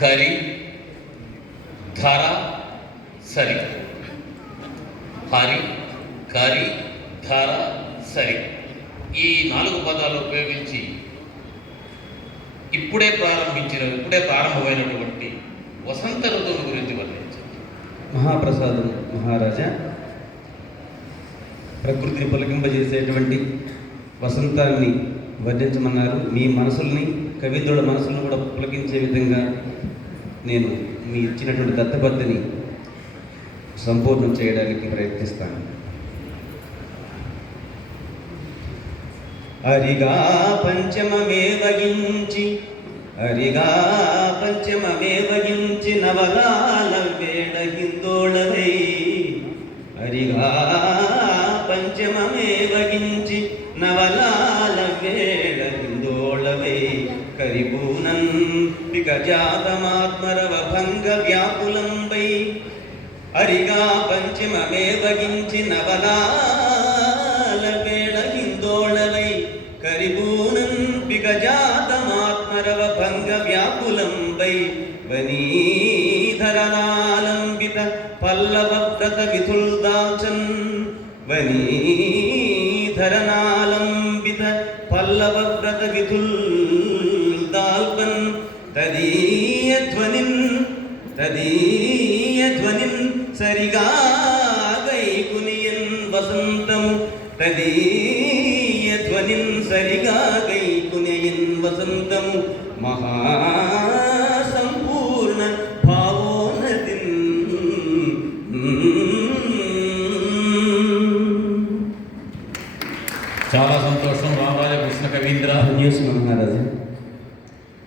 కరి ధర సరి హరి కరి ధర సరి ఈ నాలుగు పదాలు ఉపయోగించి ఇప్పుడే ప్రారంభించిన ఇప్పుడే ప్రారంభమైనటువంటి వసంత ఋతువుల గురించి వర్ణించండి. మహాప్రసాదం మహారాజా. ప్రకృతిని పలికింపజేసేటువంటి వసంతాన్ని వర్ణించమన్నారు. మీ మనసుల్ని కవిత్రుల మనసులను కూడా పులకించే విధంగా నేను మీ ఇచ్చినటువంటి దత్తపద్ధిని సంపూర్ణం చేయడానికి ప్రయత్నిస్తాను. అరిగా పంచమమే వగించి అరిగా పంచమమే వగించి నవలాల వేడ హిందోళవై అరిగా పంచమమే వగించి నవలా కరిపూనం వికజాతమాత్మరవ వ్యాకులంబై అరిగా పంచమమే వగించి నవలాల వేడ హిందోళవై కరిపూనం విగజాతమాత్మరవ భంగ వ్యాకులంబై వనీధరనాలంబిత పల్లవ వ్రత విధుల్ దాల్చన్ వనీధరనాలంబిత పల్లవ విధుల్ తదీయ ధ్వనిన్ తదీయ ధ్వనిన్ సరిగా గైకునియన్ వసంతము తదీయ ధ్వనిన్ సరిగా గైకునియన్ వసంతము మహాసంపూర్ణ భావోన్నతిన్ చాలా సంతోషం. రామరాజ కృష్ణ కవీంద్ర. ధన్యోస్ మహారాజా.